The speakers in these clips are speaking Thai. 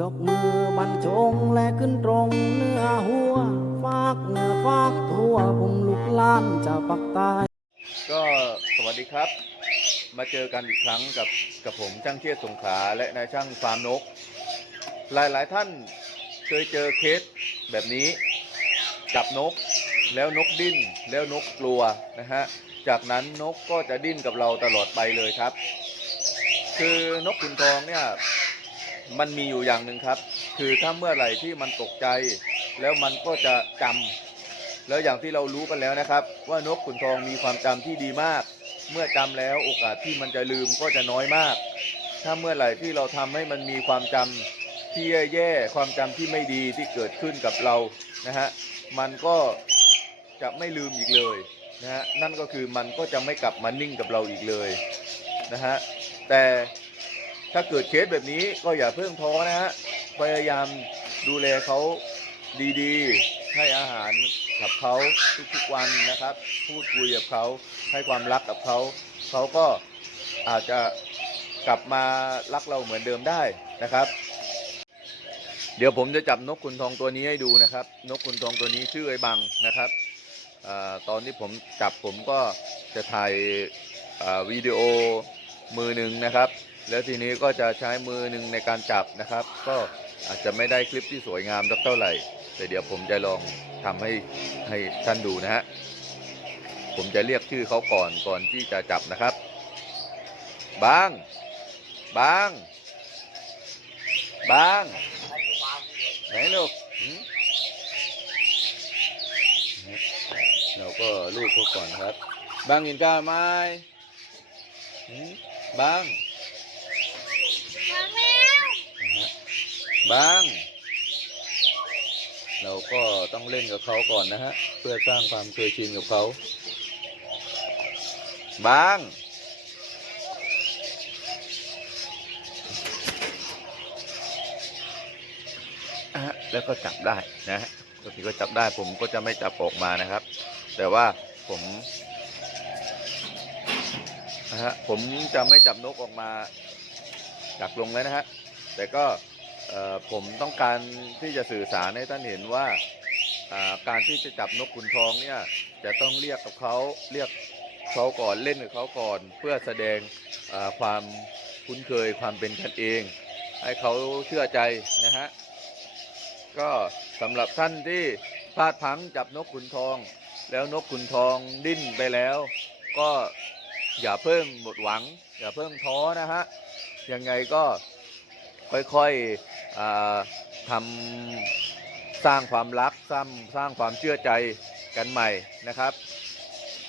ยกมือบรรจงและขึ้นตรงเนื้อหัว ฟากเนื้อฟากทั่วผมลุกล้านจากปักใต้ก็สวัสดีครับ มาเจอกันอีกครั้งกับกับผมช่างเชียดสงขาและนายช่างฟาร์มนก หลายหลายท่านเคยเจอเคสแบบนี้จับนก แล้วนกดิ้น แล้วนกกลัวนะฮะจากนั้นนกก็จะดิ้นกับเราตลอดไปเลยครับ คือนกขุนทองเนี่ย มันมีอยู่อย่างหนึ่งครับ คือถ้าเมื่อไหร่ที่มันตกใจ แล้วมันก็จะจำแล้วอย่างที่เรารู้กันแล้วนะครับ ว่านกขุนทองมีความจำที่ดีมาก เมื่อจำแล้วโอกาสที่มันจะลืมก็จะน้อยมาก ถ้าเมื่อไหร่ที่เราทำให้มันมีความจำที่แย่ๆความจำที่ไม่ดีที่เกิดขึ้นกับเรานะฮะมันก็จะไม่ลืมอีกเลยนะฮะนั่นก็คือมันก็จะไม่กลับมานิ่งกับเราอีกเลยนะฮะแต่ ถ้าเกิดเคสแบบนี้ก็อย่าเพิ่งท้อนะฮะพยายามดูแลเขาดีๆ ให้อาหารกับเขาทุกๆวันนะครับ พูดคุยกับเขาให้ความรักกับเขาเขาก็อาจจะกลับมารักเราเหมือนเดิมได้นะครับ เดี๋ยวผมจะจับนกขุนทองตัวนี้ให้ดูนะครับ นกขุนทองตัวนี้ชื่อไอ้บังนะครับอตอนที่ผมจับผมก็จะถ่ายวิดีโอมือหนึ่งนะครับ แล้วทีนี้ก็จะใช้มือหนึ่งในการจับนะครับ ก็อาจจะไม่ได้คลิปที่สวยงามเท่าไหร่ แต่เดี๋ยวผมจะลองทำให้ให้ท่านดูนะฮะ ผมจะเรียกชื่อเขาก่อนก่อนที่จะจับนะครับ บาง บาง บาง ไหนลูกเราก็ลูกเขาก่อนครับ บางกินข้าวไหมหืมบางนะฮะ บาง เราก็ต้องเล่นกับเขาก่อนนะฮะ เพื่อสร้างความเคยชินกับเขาบาง แล้วก็จับได้นะฮะปกติก็จับได้ผมก็จะไม่จับออกมานะครับ แต่ว่าผมนะฮะผมจะไม่จับนกออกมาดักลงเลยนะฮะ แต่ก็ ผมต้องการที่จะสื่อสารให้ท่านเห็นว่าการที่จะจับนกขุนทองเนี่ยจะต้องเรียกกับเขาเรียกเขาก่อนเล่นกับเขาก่อน เพื่อแสดงความคุ้นเคยความเป็นกันเอง ให้เขาเชื่อใจนะฮะก็สำหรับท่านที่พลาดพลั้งจับนกขุนทอง แล้วนกขุนทองดิ้นไปแล้ว ก็อย่าเพิ่งหมดหวัง อย่าเพิ่งท้อนะฮะยังไงก็ค่อยๆอ่า ทำสร้างความรักสร้างสร้างความเชื่อใจกันใหม่นะครับ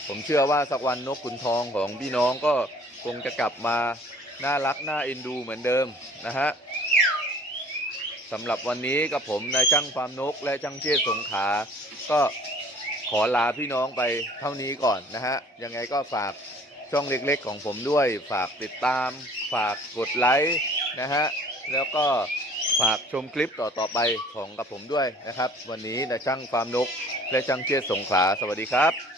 ผมเชื่อว่าสักวันนกขุนทองของพี่น้องก็คงจะกลับมาน่ารักน่าเอ็นดูเหมือนเดิมนะฮะสำหรับวันนี้กับผมนายช่างฟามนกและช่างเชษสงขา ก็ขอลาพี่น้องไปเท่านี้ก่อนนะฮะ ยังไงก็ฝากช่องเล็กๆของผมด้วย ฝากติดตาม ฝากกดไลค์นะฮะ แล้วก็ ฝากชมคลิปต่อๆไปของกับผมด้วยนะครับ วันนี้นายช่างฟาร์มนก และช่างเชียดสงขลาสวัสดีครับ